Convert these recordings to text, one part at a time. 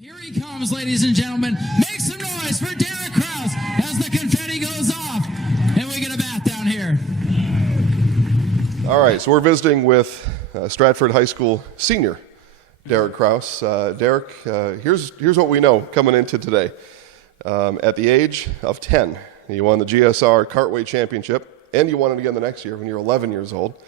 Here he comes, ladies and gentlemen. Make some noise for Derek Kraus as the confetti goes off. And we get a bath down here. All right, so we're visiting with Stratford High School senior Derek Kraus. Derek, here's what we know coming into today. At the age of 10, you won the GSR Cartway Championship, and you won it again the next year when you were 11 years old.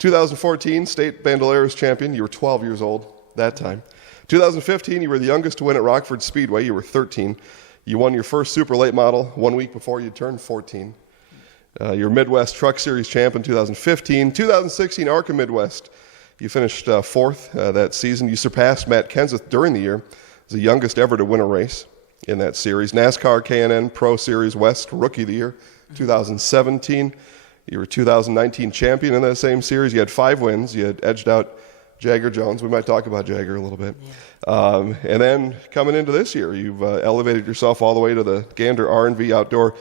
2014 State Bandoleros Champion, you were 12 years old that time. 2015, you were the youngest to win at Rockford Speedway. You were 13. You won your first Super Late Model 1 week before you turned 14. Your Midwest Truck Series champ in 2015. 2016, ARCA Midwest. You finished fourth that season. You surpassed Matt Kenseth during the year as the youngest ever to win a race in that series. NASCAR K&N Pro Series West Rookie of the Year, 2017. You were 2019 champion in that same series. You had 5 wins. You had edged out Jagger Jones. We might talk about Jagger a little bit. Yeah. And then coming into this year, you've elevated yourself all the way to the Gander RV Outdoor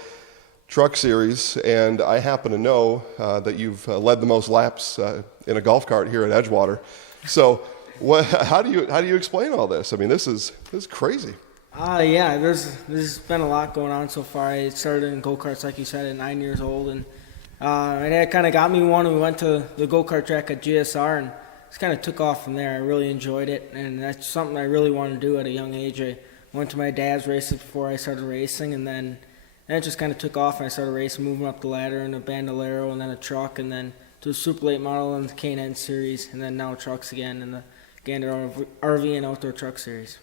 Truck Series, and I happen to know that you've led the most laps in a golf cart here at Edgewater. So, how do you explain all this? I mean, this is crazy. Yeah, there's been a lot going on so far. I started in go-karts, like you said, at 9 years old, and it kind of got me one. We went to the go-kart track at GSR, and it kind of took off from there. I really enjoyed it, and that's something I really wanted to do at a young age. I went to my dad's races before I started racing, and then it just kind of took off, and I started racing, moving up the ladder in a bandolero, and then a truck, and then to a super late model in the K&N series, and then now trucks again in the Gander RV and Outdoor Truck Series.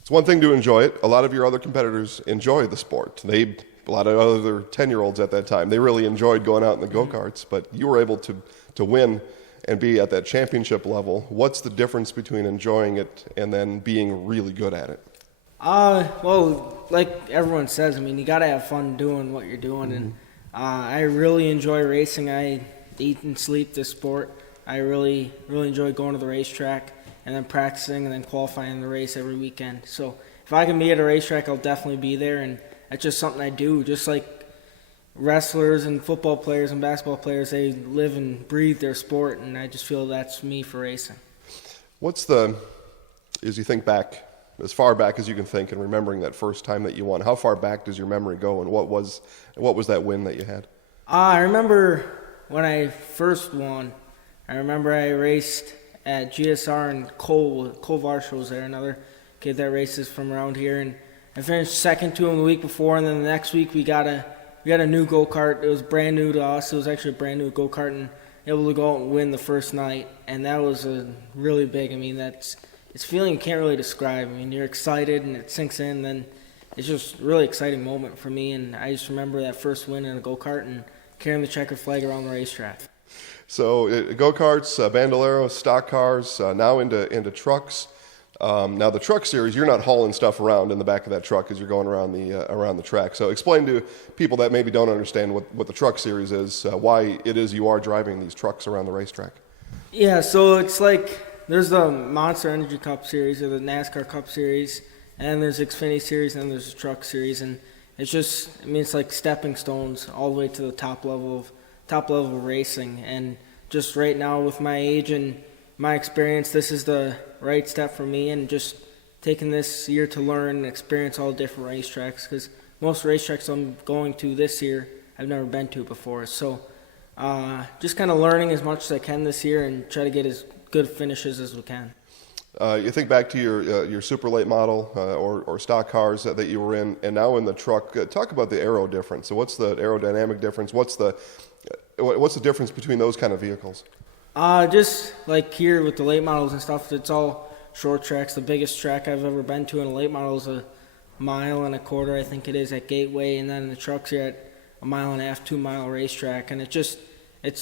It's one thing to enjoy it. A lot of your other competitors enjoy the sport. A lot of other 10-year-olds at that time, they really enjoyed going out in the go-karts, but you were able to win and be at that championship level. What's the difference between enjoying it and then being really good at it? Well, like everyone says, I mean, you got to have fun doing what you're doing, and I really enjoy racing. I eat and sleep this sport. I really enjoy going to the racetrack and then practicing and then qualifying in the race every weekend. So if I can be at a racetrack, I'll definitely be there, and that's just something I do. Just like wrestlers and football players and basketball players, they live and breathe their sport, and I just feel that's me for racing. As you think back, as far back as you can think, and remembering that first time that you won, how far back does your memory go, and what was that win that you had? I remember when I first won. I remember I raced at GSR, and Cole Varsho was there, another kid that races from around here, and I finished second to him the week before, and then the next week we got a new go-kart. It was brand new to us. It was actually a brand new go-kart, and able to go out and win the first night, and that was really big. I mean, it's a feeling you can't really describe. I mean, you're excited, and it sinks in, then it's just a really exciting moment for me, and I just remember that first win in a go-kart and carrying the checker flag around the racetrack. So go-karts, bandoleros, stock cars, now into trucks. Now the truck series, you're not hauling stuff around in the back of that truck as you're going around the track. So explain to people that maybe don't understand what the truck series is, why it is you are driving these trucks around the racetrack. Yeah, so it's like there's the Monster Energy Cup series or the NASCAR Cup series, and then there's the Xfinity series, and then there's the truck series, and it's like stepping stones all the way to the top level of racing. And just right now with my age and my experience, this is the right step for me, and just taking this year to learn and experience all the different racetracks, because most racetracks I'm going to this year I've never been to before. So just kind of learning as much as I can this year and try to get as good finishes as we can. You think back to your super late model or stock cars that you were in, and now in the truck. Talk about the aero difference. So what's the aerodynamic difference? What's the difference between those kind of vehicles? Just like here with the late models and stuff, it's all short tracks. The biggest track I've ever been to in a late model is 1.25 miles, I think it is, at Gateway, and then the trucks are at 1.5 miles, 2 mile racetrack, and it's a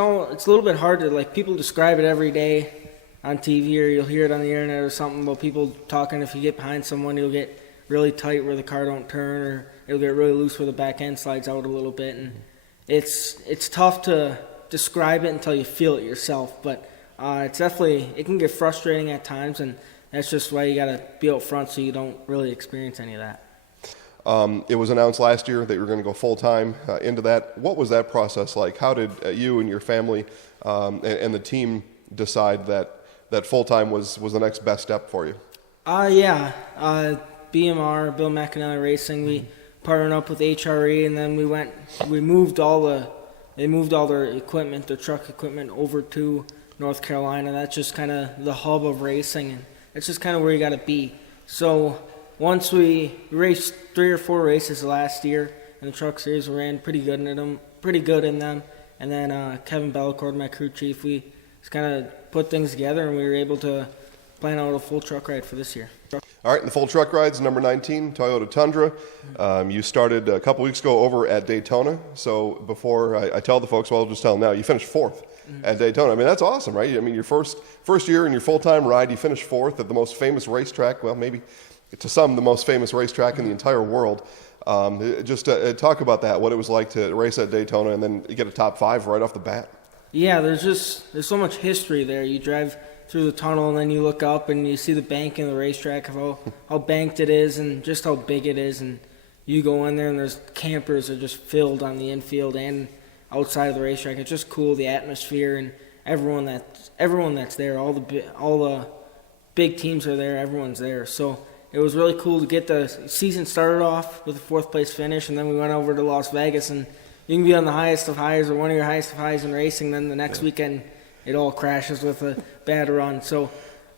little bit hard to, like, people describe it every day on TV, or you'll hear it on the internet or something about people talking, if you get behind someone, you'll get really tight where the car don't turn, or it'll get really loose where the back end slides out a little bit, and it's tough to describe it until you feel it yourself, but it can get frustrating at times, and that's just why you got to be out front so you don't really experience any of that. It was announced last year that you were going to go full-time into that. What was that process like? How did you and your family and the team decide that full-time was the next best step for you? Yeah. BMR, Bill McAnally Racing, we partnered up with HRE, and then they moved all their equipment, their truck equipment, over to North Carolina. That's just kind of the hub of racing, and that's just kind of where you got to be. So once we raced 3 or 4 races last year in the truck series, we ran pretty good in them. And then Kevin Bellacord, my crew chief, we just kind of put things together, and we were able to plan out a full truck ride for this year. All right, the full truck rides, number 19, Toyota Tundra. You started a couple weeks ago over at Daytona. So before I tell the folks, well, I'll just tell them now, you finished 4th at Daytona. I mean, that's awesome, right? I mean, your first year in your full-time ride, you finished 4th at the most famous racetrack, well, maybe to some, the most famous racetrack in the entire world. Just talk about that, what it was like to race at Daytona and then you get a top 5 right off the bat. Yeah, there's so much history there. You drive through the tunnel and then you look up and you see the bank in the racetrack of how banked it is and just how big it is. And you go in there and there's campers are just filled on the infield and outside of the racetrack. It's just cool, the atmosphere and everyone that's there. All the big teams are there. Everyone's there. So it was really cool to get the season started off with a 4th place finish, and then we went over to Las Vegas, and you can be on the highest of highs or one of your highest of highs in racing, then the next weekend it all crashes with a bad run. So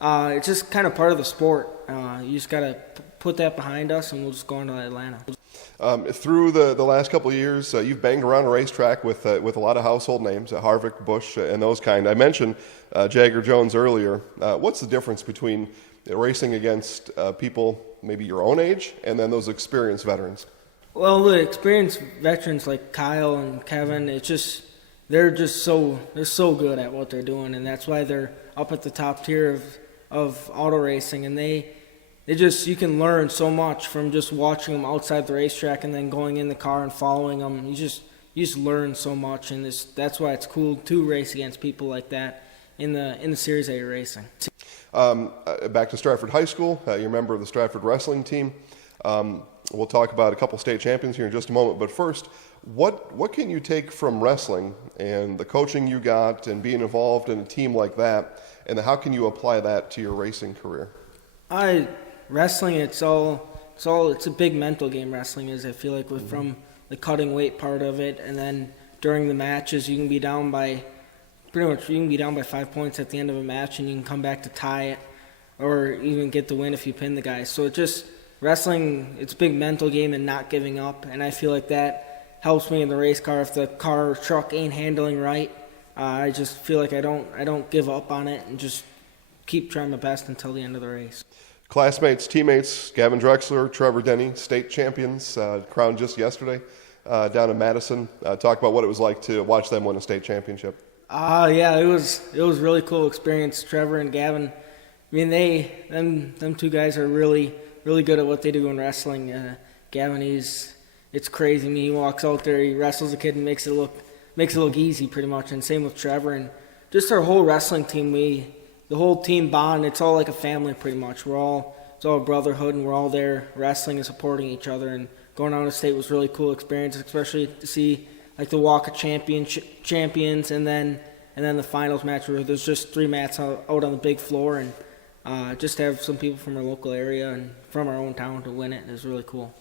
it's just kind of part of the sport. You just got to put that behind us, and we'll just go on to Atlanta. Through the last couple of years, you've banged around a racetrack with a lot of household names, Harvick, Busch, and those kind. I mentioned Jagger Jones earlier. What's the difference between racing against people maybe your own age and then those experienced veterans? Well, the experienced veterans like Kyle and Kevin, they're so good at what they're doing, and that's why they're up at the top tier of auto racing. And you can learn so much from just watching them outside the racetrack and then going in the car and following them. You just learn so much, and that's why it's cool to race against people like that in the Series A racing. Back to Stratford High School, you're a member of the Stratford wrestling team. We'll talk about a couple state champions here in just a moment, but first, what can you take from wrestling and the coaching you got and being involved in a team like that, and how can you apply that to your racing career? Wrestling, it's a big mental game. Wrestling is, I feel like, from the cutting weight part of it, and then during the matches, you can be down by 5 points at the end of a match, and you can come back to tie it, or even get the win if you pin the guy. So wrestling, it's a big mental game and not giving up, and I feel like that helps me in the race car. If the car or truck ain't handling right, I just feel like I don't give up on it and just keep trying my best until the end of the race. Classmates, teammates, Gavin Drexler, Trevor Denny, state champions, crowned just yesterday down in Madison. Talk about what it was like to watch them win a state championship. Yeah, it was really cool experience. Trevor and Gavin, I mean, them 2 guys are really good at what they do in wrestling. Gavin, it's crazy. I mean, he walks out there, he wrestles a kid and makes it look easy pretty much. And same with Trevor, and just our whole wrestling team. The whole team bond. It's all like a family pretty much. It's all a brotherhood, and we're all there wrestling and supporting each other. And going out of state was a really cool experience, especially to see like the Walk of Champions, and then the finals match where there's just 3 mats out on the big floor, and just to have some people from our local area and from our own town to win it is really cool.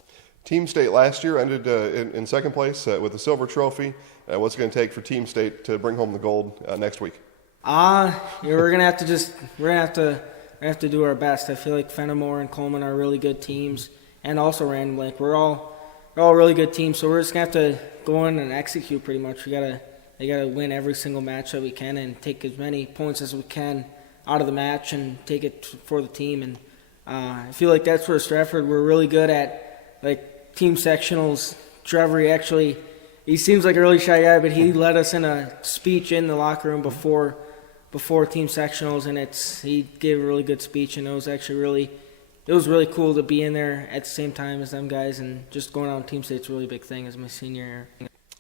Team State last year ended in second place with a silver trophy. What's it going to take for Team State to bring home the gold next week? We're gonna have to do our best. I feel like Fenimore and Coleman are really good teams, and also Random Lake. We're all really good teams, so we're just gonna have to go in and execute pretty much. They gotta win every single match that we can and take as many points as we can out of the match and take it for the team. And I feel like that's where Stratford, we're really good at, like team sectionals. Trevor, he seems like a really shy guy, but he led us in a speech in the locker room before team sectionals, and he gave a really good speech, and it was really cool to be in there at the same time as them guys, and just going out on Team State's a really big thing as my senior year.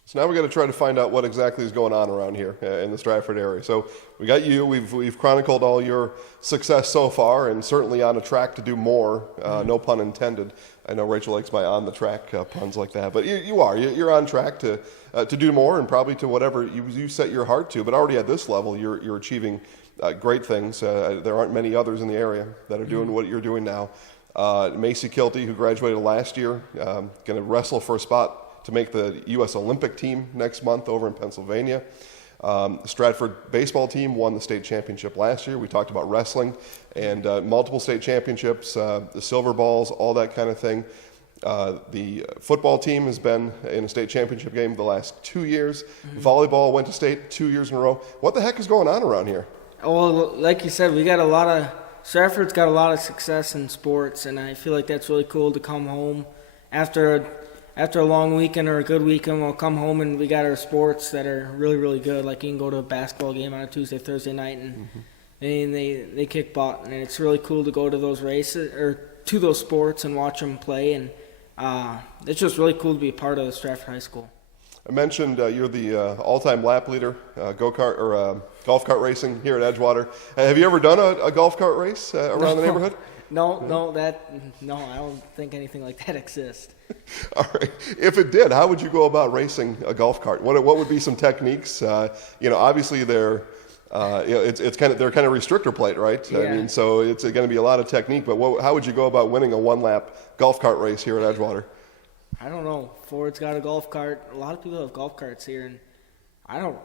So now we got to try to find out what exactly is going on around here in the Stratford area. So we got you. We've chronicled all your success so far, and certainly on a track to do more. No pun intended. I know Rachel likes my on the track puns like that, but you're on track to do more, and probably to whatever you set your heart to. But already at this level, you're achieving great things. There aren't many others in the area that are doing what you're doing now. Macy Kilty, who graduated last year, going to wrestle for a spot to make the U.S. Olympic team next month over in Pennsylvania. The Stratford baseball team won the state championship last year. We talked about wrestling and multiple state championships, the silver balls, all that kind of thing. The football team has been in a state championship game the last 2 years. Volleyball went to state 2 years in a row. What the heck is going on around here? Well, like you said, Stratford's got a lot of success in sports, and I feel like that's really cool to come home after a long weekend or a good weekend. We'll come home and we got our sports that are really, really good. Like you can go to a basketball game on a Tuesday, Thursday night, and they kick butt, and it's really cool to go to those races or to those sports and watch them play, and it's just really cool to be a part of Stratford High School. I mentioned you're the all-time lap leader, go-kart or golf cart racing here at Edgewater. Have you ever done a golf cart race around the neighborhood? No, I don't think anything like that exists. All right. If it did, how would you go about racing a golf cart? What would be some techniques? Obviously they're they're kind of restrictor plate, right? Yeah. I mean, so it's going to be a lot of technique. But how would you go about winning a one-lap golf cart race here at Edgewater? I don't know. Ford's got a golf cart. A lot of people have golf carts here, and I don't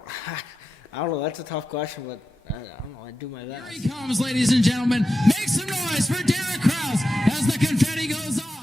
know. That's a tough question, but I don't know. I do my best. Here he comes, ladies and gentlemen. Make some noise for Derek Kraus as the confetti goes off.